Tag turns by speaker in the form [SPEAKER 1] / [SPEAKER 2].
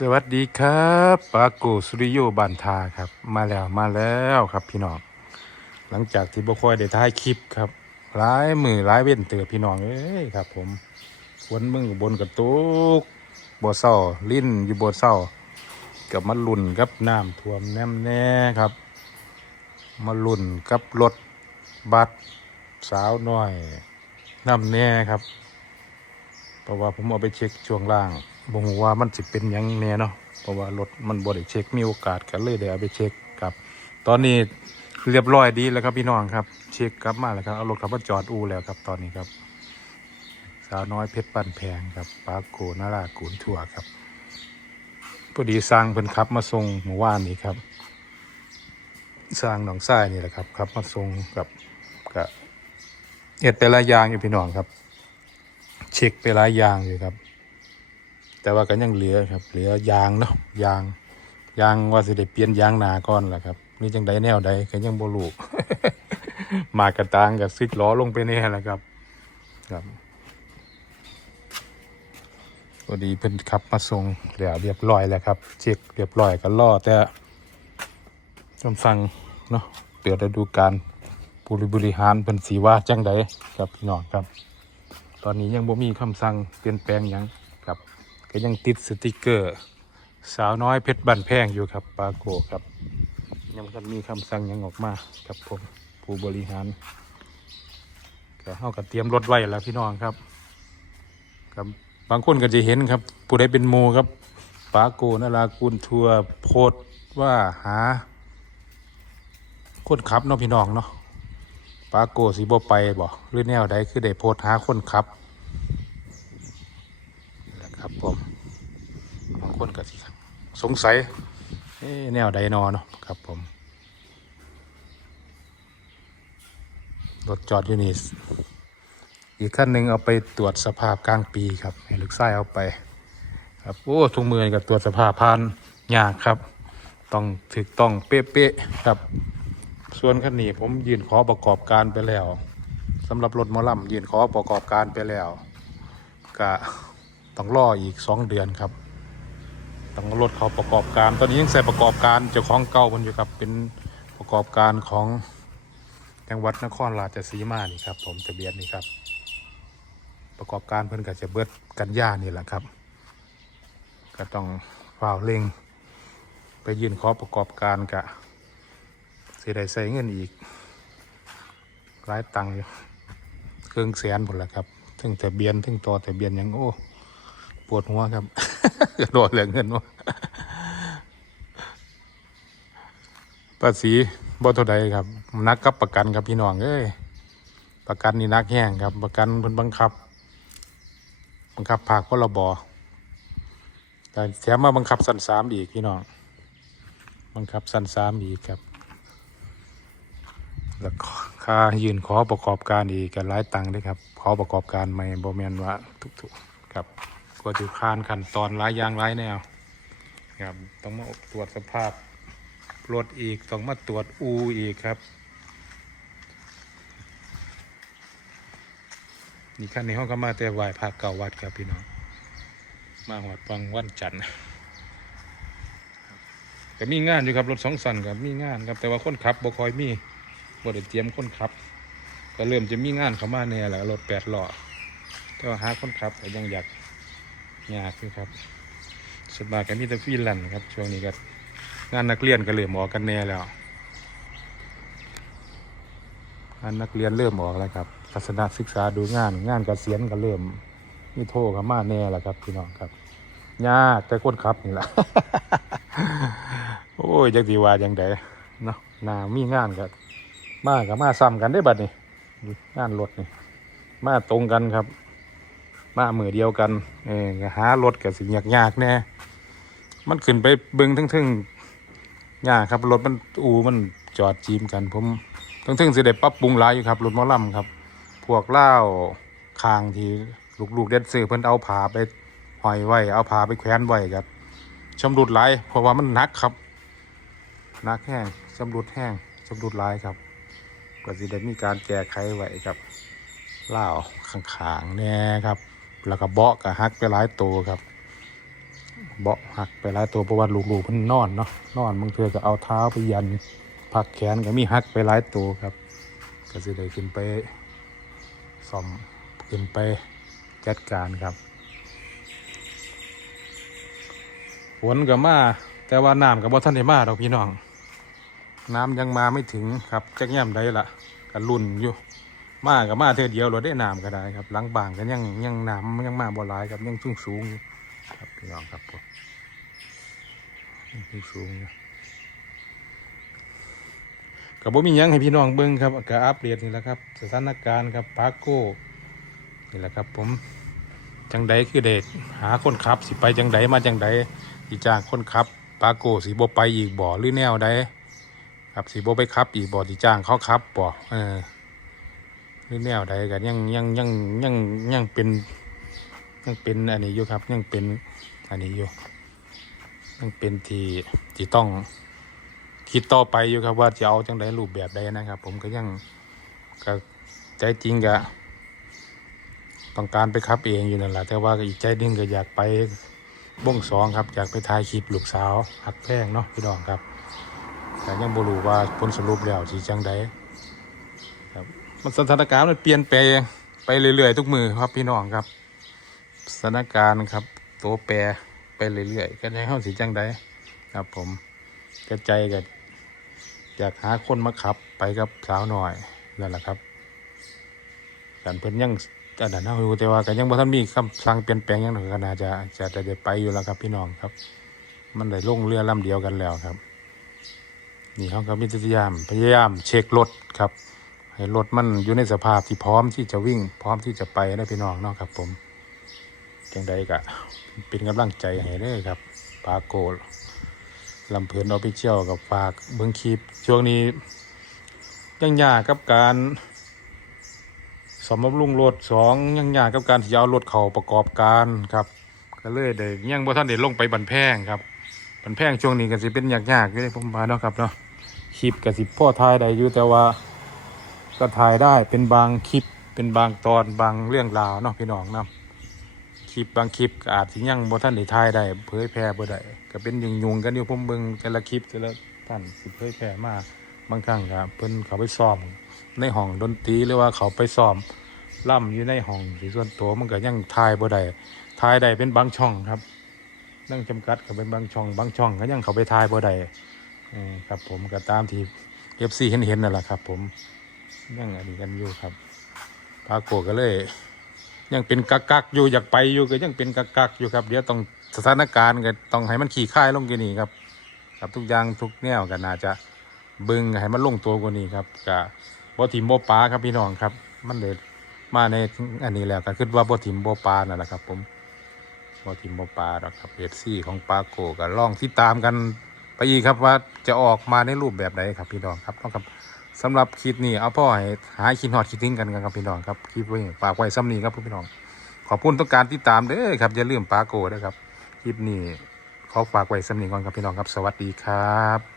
[SPEAKER 1] สวัสดีครับปาโกสุริโยบันทาครับ มาแล้วมาแล้วครับพี่น้อง หลังจากที่บ่ค่อยได้ถ่ายคลิปครับหลายมือหลายเว้นเตือพี่น้องเอ้ยครับ ผมฝนมึงบนกระตุกบ่เศร้าลิ้นอยู่บ่เศร้ากับมาลุ่นกับน้ำท่วมแนมแน่ครับ มาลุ่นกับรถบัสสาวน้อยน้ำแน่ครับ เพราะว่าผมเอาไปเช็คช่วงล่าง บ่ฮู้ว่ามันสิเป็นยังแน่เนาะเพราะว่ารถมันบ่ได้เช็คมีโอกาสก็เลยได้เอาไปเช็คครับ ตอนนี้เรียบร้อยดีแล้วครับพี่น้องครับ เช็คกลับมาแล้วครับเอารถกลับมาจอดอู่แล้วครับตอนนี้ครับสาวน้อยเพชรปั้นแพงครับปาโกนารากูนทั่วครับพอดีสร้างเพิ่นขับมาส่งเมื่อวานนี้ครับสร้างหนองทรายนี่แหละครับครับมาส่งกับกับเอ็ดไปหลายอย่างอยู่พี่น้องครับ เช็คไปหลายอย่างอยู่ครับ แต่ว่าก็ยังเหลือครับ เหลือยางเนาะยางยางว่าสิได้เปลี่ยนยางหนาก่อนล่ะครับนี่จังใดแนวใดก็ยังบ่รู้มากระตางกับซิดล้อลงไปแน่แหละครับ ครับพอดีเพิ่นขับมาส่งเดี๋ยวเรียบร้อยแล้วครับ เช็คเรียบร้อยก็ล่อแต่ต้องฟังเนาะเปิดฤดูกาลบริบริหารเพิ่นสีว่าจังใดครับพี่น้องครับ ตอนนี้ยังบ่มีคำสั่งเปลี่ยนแปลงหยังครับ ก็ยังติดสติกเกอร์ สาวน้อยเพชรบันแพงอยู่ครับปาโกครับ ยังทันมีคำสั่งยังออกมาครับผมผู้บริหารก็เฮาก็เตรียมรถไว้แล้วพี่น้องครับครับบางคนก็จะเห็นครับ ผู้ใดเป็นโมครับปาโกนารากุลทัวร์โพสว่าหาคนขับเนาะพี่น้องเนาะปาโกสิบ่ไปบ่หรือแนวใดคือได้โพสหาคนขับ ครับผมบางคนก็สงสัยแนวใดนอเนาะครับผมรถจอดอยู่นี่อีกขั้นหนึ่งเอาไปตรวจสภาพกลางปีครับให้ลูกชายเอาไป ครับโอ้ทุกมือกับตรวจสภาพพานยากครับ ต้องถึกต้องเป๊ะๆครับ ส่วนคันนี้ผมยืนขอประกอบการไปแล้วสำหรับรถมอลำยืนขอประกอบการไปแล้วก็ ต้องรออีกสองเดือนครับต้องรถเขาประกอบการ ตอนนี้ยังใส่ประกอบการเจ้าของเก่าคนอยู่ครับเป็นประกอบการของจังหวัดนครราชสีมานี่ครับผมทะเบียนนี่ครับ ประกอบการเพิ่นก็จะเบิดกันยานี่แหละครับ ก็ต้องฝ่าวเร่งไปยื่นขอประกอบการกะสิได้ใส่เงินอีกหลายตังค์เครื่องแสนหมดแล้วครับถึงแต่เบียนถึงต่อแต่เบียนยังโอ้ ปวดหัวครับกระโดดเหลือเงินวะภาษีบ่เท่าใดครับ นักกับประกันครับพี่น้องเอ้ยประกันนี่นักแห้งครับ ประกันเพิ่นบังคับ บังคับภาคพรบแต่แถมมาบังคับสันสามอีกพี่น้องบังคับสันสามอีกครับ แล้วก็ค่ายืนขอประกอบการอีกกันหลายตังค์ด้วยครับ ขอประกอบการใหม่บ่แมนว่าทุกๆครับ ก็จะคานขั้นตอนหลายอย่างหลายแนวครับต้องมาตรวจสภาพรถอีกต้องมาตรวจอูอีกครับ นี่ขั้นในห้องก็มาแต่ไหว้พระเก่าวัดครับพี่น้อง มาหอดฟังวันจันทร์ก็มีงานอยู่ครับรถสองสันกับมีงานครับแต่ว่าคนขับบ่คอยมีบ่ได้เตรียมคนขับ ก็เริ่มจะมีงานเข้ามาแน่แหละรถแปดล้อแต่ว่าหาคนขับก็ยังอยาก ยากอยู่ครับสวนมากก็มีแต่ฟรีแลนครับ ช่วงนี้ก็งานนักเรียนก็เริ่มออกกันแน่แล้วงานนักเรียนเริ่มออกแล้วครับทัศนศึกษาดูงาน งานเกษียณก็เริ่มมีโทรเข้ามาแน่แล้วครับพี่น้องครับยากแต่คนขับนี่แหละโอ้ยจักดีว่าจังไดเนาะหนามีงานกันมากับมาซ้ำกันได้บัดนี่งานรถนี่มาตรงกันครับ มามือเดียวกันเออหารถกับสิยากยากๆแน่มันขึ้นไปเบิ้งทั้งๆยากครับรถมันอูมันจอดจีมกัน ผมทั้งๆสิได้ปรับปรุงหลายอยู่ครับรถมอลำครับ พวกเล่าคางที่ลูกๆเด็ดซื้อเพิ่นเอาผาไปห้อยไว้เอาผาไปแขวนไว้ครับชำรุดหลายเพราะว่ามันหนักครับหนักแห้งชำรุดแห้งชำรุดหลายครับก็สิได้มีการแก้ไขไว้ครับเล่าวข้างๆแน่ครับ แล้วก็เบาะก็หักไปหลายตัวครับ เบาะหักไปหลายตัวเพราะว่าลูกๆมันนอนเนาะนอนบางเทือก็เอาเท้าไปยันผักแขนก็มีหักไปหลายตัวครับ ก็สิได้ขึ้นไปซ่อมขึ้นไปจัดการครับฝนก็มาแต่ว่าน้ำก็บ่ทันได้มาดอกพี่น้อง น้ำยังมาไม่ถึงครับจักแย่มได้ละก็ลุ่นอยู่ มากับมาเท่อเดียวเราได้น้ำก็ได้ครับหลังบางกันยังยังน้ำยังมาบ่หลายครับยังสูงสูงครับพี่น้องครับผมยังสูงสูงกับบ่มียังให้พี่น้องเบิ่งครับก็อัปเดตนี่แหละครับ สถานการณ์ครับปาโก้นี่แหละครับผมจังใดคือเด็กหาคนขับ สิไปจังใดมาจังใดสิจ้างคนขับปาโก้สิบ่ไปอีกบ่อหรือแนวใดครับสิบ่ไปขับอีกบ่สิจ้างเขาขับบ่เออ หรือแนวใดกันยังยังยังยังยังเป็นยังเป็นอันนี้อยู่ครับ ยังเป็นอันนี้อยู่ยังเป็นที่ที่ต้องคิดต่อไปอยู่ครับว่าจะเอาจังไดรูปแบบใดนะครับ ผมก็ยังก็ใจจริงก็ต้องการไปครับเองอยู่นั่นแหละแต่ว่าก็อีกใจหนึงก็อยากไปบ้งสองครับอยากไปถ่ายคลิปลูกสาวหักแพงเนาะพี่น้องครับแต่ยังบรูว่าผลสรุปแล้วสิจังใด มันสถานการณ์มันเปลี่ยนแปลงไปเรื่อยๆทุกมือครับพี่น้องครับ สถานการณ์ครับ ตัวแปรไปเรื่อยๆกันในห้องสีจังใดครับ ผมกระใจกับอยากหาคนมาขับไปกับสาวหน่อยนั่นแหละครับกันเพิ่นยังอันนั้นเอาอยู่แต่ว่ากันยังบ่ทันมีคำสั่งเปลี่ยนแปลงยังหรอกก็น่าจะจะจะได้ไปอยู่แล้วครับพี่น้องครับ มันได้ลงเรือลำเดียวกันแล้วครับ นี่เขาก็มีพยายามพยายามเช็ครถครับ ให้รถมันอยู่ในสภาพที่พร้อมที่จะวิ่ง พร้อมที่จะไปนะพี่น้องเนาะครับ ผมจังใดกะเป็นกำลังใจให้เด้ครับปาโกลำเพลินออฟฟิเชียลกับฝากเบิ้งคลิปช่วงนี้ยังยากกับการสมบำรุงรถสองยังยากกับการที่จะเอารถเข่าประกอบการครับก็เลยได้ยังบ่ท่านได้ลงไปบันแพงครับบันแพงช่วงนี้ก็สิเป็นยากๆอยู่เลยผมมาเนาะครับเนาะคลิปก็สิพ่อท้ายได้อยู่แต่ว่า ก็ถ่ายได้เป็นบางคลิปเป็นบางตอนบางเรื่องราวเนาะพี่น้องเนาะคลิปบางคลิปอาจสิยังบ่ท่านได้ถ่ายได้เผยแพร่บ่ได้ก็เป็นยุงยุงกันอยู่ผมเบิ่งแต่ละคลิปแต่ละท่านสิเผยแพร่มาบางครั้งก็เพิ่นเขาไปซ้อมในห้องดนตรีหรือว่าเขาไปซ้อมล่ำอยู่ในห้องที่ส่วนตัวมันก็ยังถ่ายบ่ได้ถ่ายได้เป็นบางช่องครับ นั่งจำกัดก็เป็นบางช่อง บางช่องก็ยังเขาไปถ่ายบ่ได้ครับผมก็ตามที่ FC เห็นเห็นๆนั่นแหละครับ ผม ยังอันนี้กันอยู่ครับปาโกก็เลย ยังเป็นกักกักอยู่อยากไปอยู่ก็ยังเป็นกักกักอยู่ครับ เดี๋ยวต้องสถานการณ์ก็ต้องให้มันขี่ค่ายลงกว่านี้ครับ ครับทุกอย่างทุกแนวก็น่าจะบึงให้มันลงตัวกว่านี้ครับกับบ่ทิมบ่ปลาครับพี่น้องครับ มันเลยมาในอันนี้แล้วก็คิดว่าบ่ทิมบ่ปลานั่นแหละครับ ผมบ่ทิมบ่ปลาหรอกครับเอซี่ของปลาโกก็ลองติดตามกันไปอีกครับว่าจะออกมาในรูปแบบใดครับพี่น้องครับต้องครับ สำหรับคลิปนี้เอาพ่อให้หาคิดฮอดคิดทิ้งกันครับพี่น้องครับคลิปไว้ฝากไว้ซ้ำนี้ครับพี่น้อง ขอบคุณทุกการติดตามเด้อครับอย่าลืมปาโกด้ครับคลิปนี้ขอฝากไว้ซ้ำนี้ก่อนครับพี่น้องครับ สวัสดีครับ